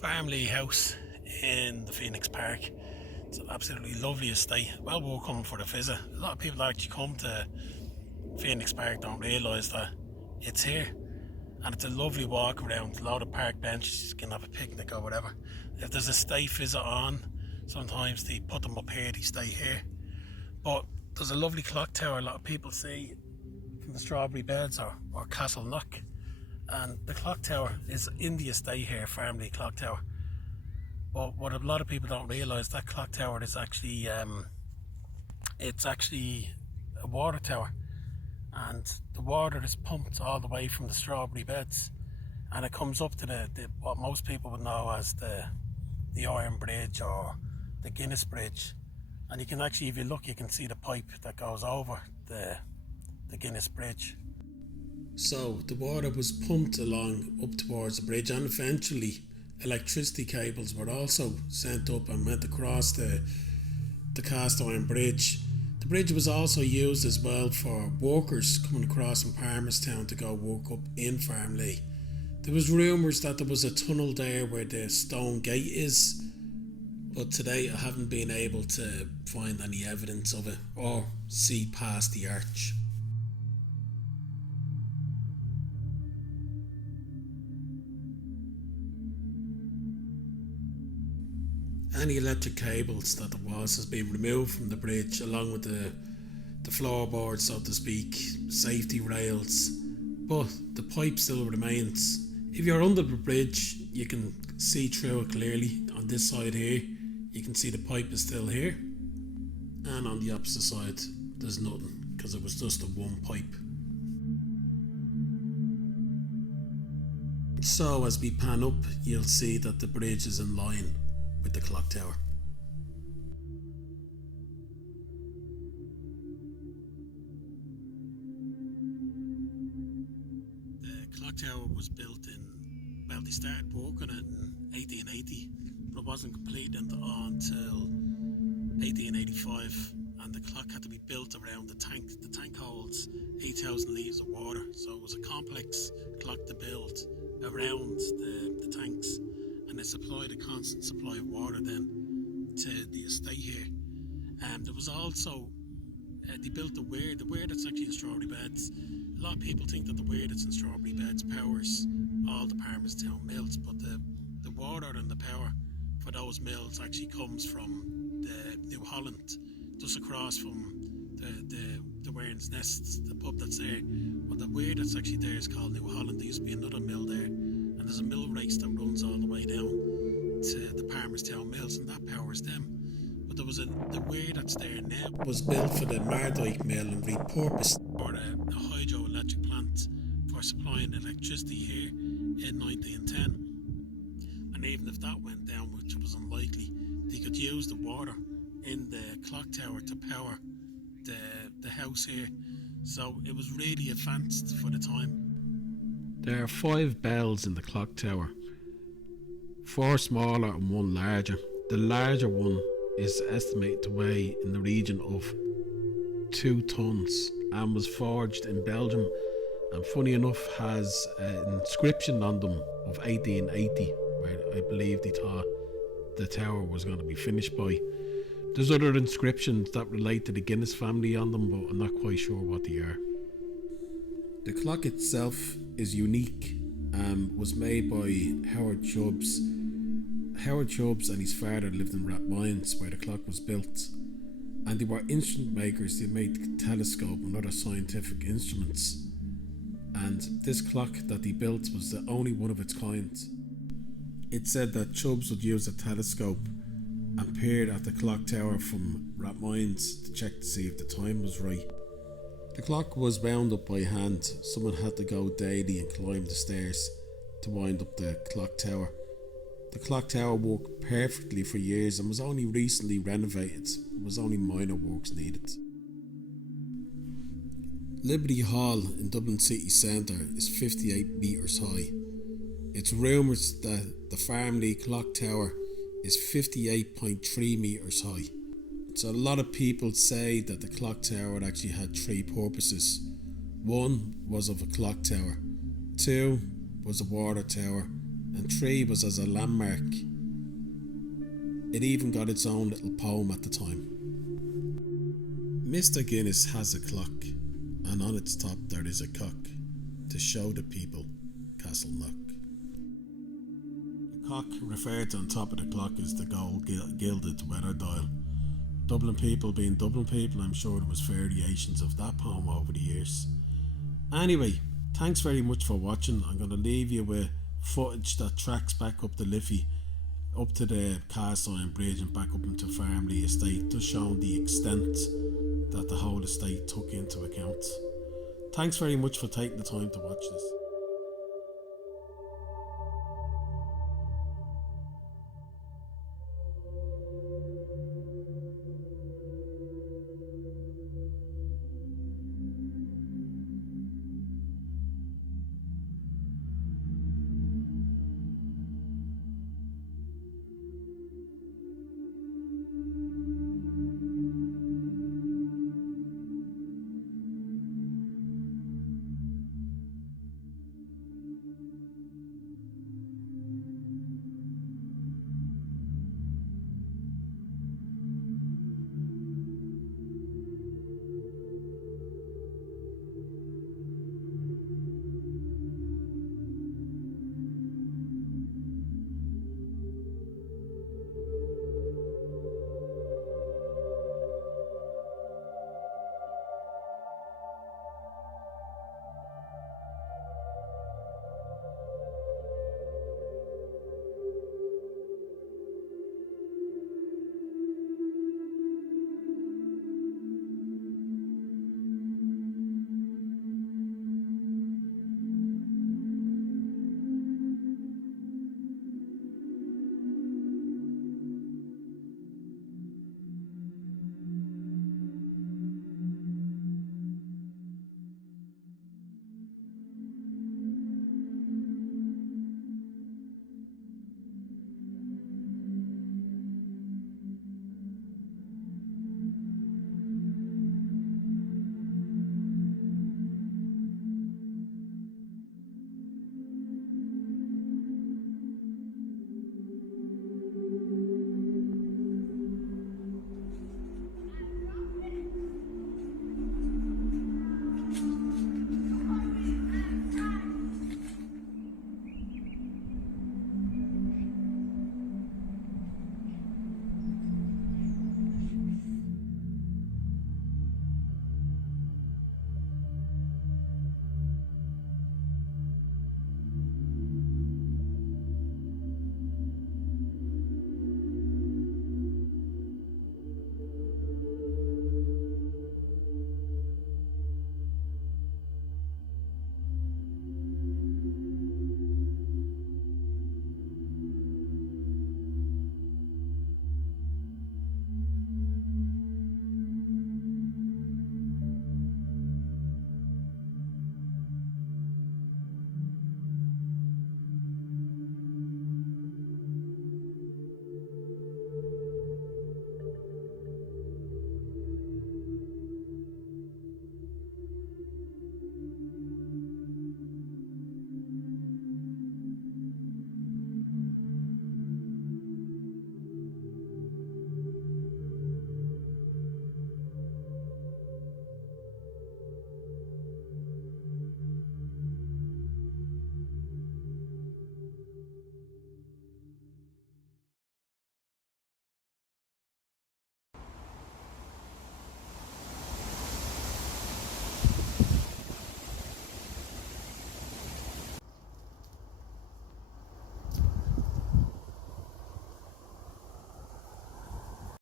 Farmleigh house in the Phoenix Park. It's an absolutely lovely estate, well worth coming for the visit. A lot of people that actually come to Phoenix Park don't realise that it's here, and it's a lovely walk around. A lot of park benches, you can have a picnic or whatever. If there's a state visit on, sometimes they put them up here, they stay here. But there's a lovely clock tower a lot of people see from the Strawberry Beds or Castle Knock, and the clock tower is in the estate here, Farmleigh Clock Tower. But what a lot of people don't realise, that clock tower is actually it's actually a water tower, and the water is pumped all the way from the Strawberry Beds, and it comes up to the what most people would know as the Iron Bridge or the Guinness Bridge. And you can actually, if you look, you can see the pipe that goes over the Guinness Bridge. So the water was pumped along up towards the bridge, and eventually electricity cables were also sent up and went across the cast iron bridge. The bridge was also used as well for workers coming across from Palmerstown to go work up in Farmleigh. There was rumours that there was a tunnel there where the stone gate is, but today I haven't been able to find any evidence of it or see past the arch. Any electric cables that there was has been removed from the bridge, along with the floorboards, so to speak, safety rails, but the pipe still remains. If you're under the bridge, you can see through it clearly. On this side here, you can see the pipe is still here, and on the opposite side there's nothing, because it was just a one pipe. So as we pan up, you'll see that the bridge is in line with the clock tower. The clock tower was built they started work on it in 1880, but it wasn't completed until 1885, and the clock had to be built around the tank. The tank holds 8,000 litres of water, so it was a complex clock to build around the tanks, and it supplied a constant supply of water then to the estate here. There was also they built the weir that's actually in Strawberry Beds. A lot of people think that the weir that's in Strawberry Beds powers all the Palmerstown mills, but the water and the power for those mills actually comes from the New Holland, just across from the Waren's Nest, the pub that's there. But the weir that's actually there is called New Holland. There used to be another mill there, and there's a mill race that runs all the way down to the Palmerstown mills, and that powers them. But there was the weir that's there now was built for the Mardyke mill and repurposed for a hydroelectric plant for supplying electricity here in 1910. And even if that went down, which was unlikely, they could use the water in the clock tower to power the house here. So it was really advanced for the time. There are 5 bells in the clock tower, 4 smaller and 1 larger. The larger one is estimated to weigh in the region of 2 tons and was forged in Belgium, and funny enough has an inscription on them of 1880, where I believe they thought the tower was going to be finished by. There's other inscriptions that relate to the Guinness family on them, but I'm not quite sure what they are. The clock itself is unique and was made by Howard Chubbs. Howard Chubbs and his father lived in Rathmines, where the clock was built, and they were instrument makers. They made telescope and other scientific instruments, and this clock that he built was the only one of its kind. It's said that Chubbs would use a telescope and peered at the clock tower from Rathmines to check to see if the time was right. The clock was wound up by hand. Someone had to go daily and climb the stairs to wind up the clock tower. The clock tower worked perfectly for years and was only recently renovated. There was only minor works needed. Liberty Hall in Dublin city centre is 58 metres high. It's rumoured that the Farmleigh clock tower is 58.3 metres high. So a lot of people say that the clock tower actually had 3 purposes. 1 was of a clock tower, 2 was a water tower, and 3 was as a landmark. It even got its own little poem at the time. Mr. Guinness has a clock, and on its top there is a cock, to show the people Castle Knock. The cock referred to on top of the clock is the gold gilded weather dial. Dublin people being Dublin people, I'm sure there was variations of that poem over the years. Anyway, thanks very much for watching. I'm going to leave you with footage that tracks back up the Liffey, up to the cast iron bridge and back up into Farmleigh estate, just showing the extent that the whole estate took into account. Thanks very much for taking the time to watch this.